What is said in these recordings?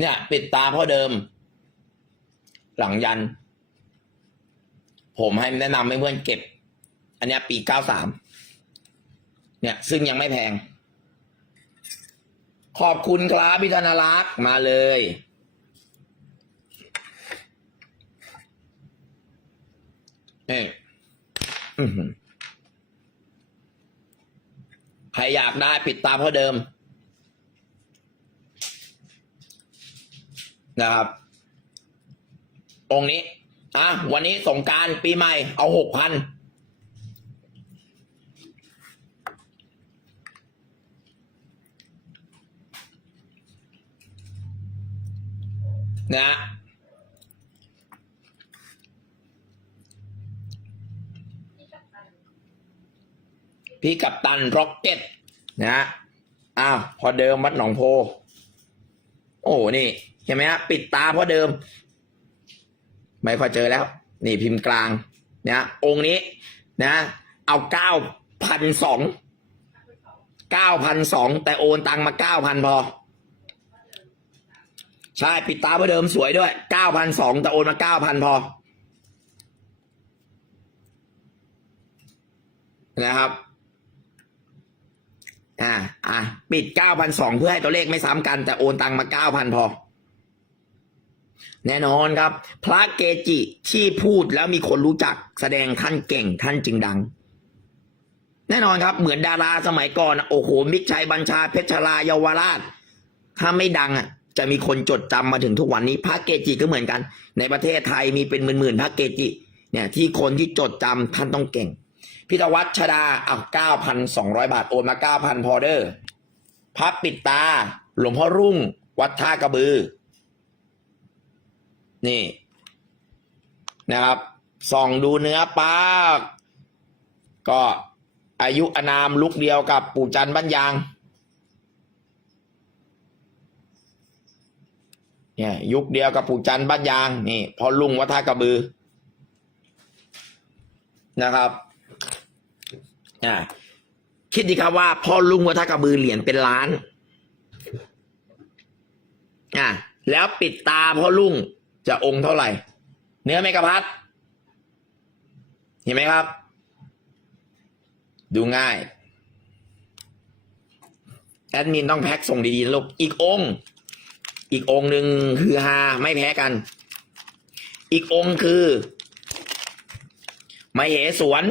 เนี่ย ปิดตาพ่อเดิม หลังยัน ผมให้แนะนำให้เพื่อนเก็บ อันนี้ปีเก้าสามเนี่ย ซึ่งยังไม่แพง ขอบคุณครับพี่ธนรักษ์มาเลยเอ้ยอื้อหือใครอยากได้ปิดตาพ่อเดิม นะครับองนี้ อะ วันนี้สงการปีใหม่ เอาหกพันนะพี่กัปตันร็อกเก็ตนะอ้าวพอเดิมวัดหนองโพ โอ้ นี่ ห็นไหมฮะปิดตาเพราะเดิม ไม่ค่อยเจอแล้ว นี่พิมพ์กลางนะองค์นี้นะ เอาเก้าพันสองเก้าพันสองแต่โอนตังมาเก้าพันพอ ใช่ปิดตาเพราะเดิมสวยด้วยเก้าพันสองแต่โอนมาเก้าพันพอนะครับอ่า อ่า ปิดเก้าพันสองเพื่อให้ตัวเลขไม่ซ้ำกัน แต่โอนตังมาเก้าพันพอ แน่นอนครับ พระเกจิที่พูดแล้วมีคนรู้จักแสดงท่านเก่งท่านจึงดัง แน่นอนครับ เหมือนดาราสมัยก่อนโอ้โหมิชัยบัญชาเพชรลาเยาวราช ถ้าไม่ดังอะ จะมีคนจดจำมาถึงทุกวันนี้ พระเกจิก็เหมือนกัน ในประเทศไทยมีเป็นหมื่นๆพระเกจิ เนี่ย ที่คนที่จดจำท่านต้องเก่งพิทวัชชดาเอาเก้าพันสองร้อยบาทโอนมาเก้าพันพอเดอร์พับปิดตา หลวงพ่อรุ่ง วัดท่ากระบือ นี่นะครับ ส่องดูเนื้อปลาก็อายุอนามลุกเดียวกับปู่จันบ้านยาง เนี่ยยุคเดียวกับปู่จันบ้านยางนี่พอลุงวัดท่ากระบือนะครับอ่าคิดดีครับว่าพ่อลุงวัฒกระบือเหรียญเป็นล้านอ่าแล้วปิดตาพ่อลุง จะองค์เท่าไหร่ เนื้อเมกะพัดเห็นไหมครับ ดูง่าย แอดมินต้องแพ็คส่งดีๆนะลูก อีกองค์ อีกองค์หนึ่งคือฮาไม่แพ้กัน อีกองค์คือไมเหสวน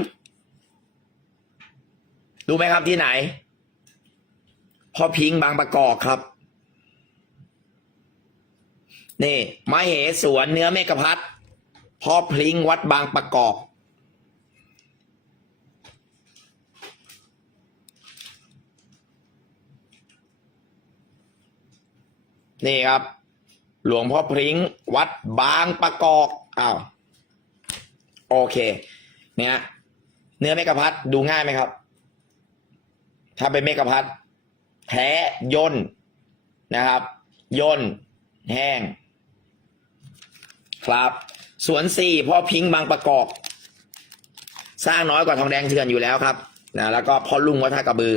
รู้ไหมครับที่ไหนพ่อพิงค์บางประกอบครับ นี่ไม้เหสวนเนื้อเมกะพัดพ่อพลิงวัดบางประกอบ นี่ครับ หลวงพ่อพริ้งวัดบางประกอบอ้าวโอเค เนี่ยเนื้อเมกะพัดดูง่ายไหมครับ ถ้าเป็นเมกะพัดแท้ย่นนะครับ ย่น แห้ง ครับ สวนสี่พ่อพิงค์บางประกอบ สร้างน้อยกว่าทองแดงเถื่อนอยู่แล้วครับนะแล้วก็พ่อลุงวัดท่ากระบือ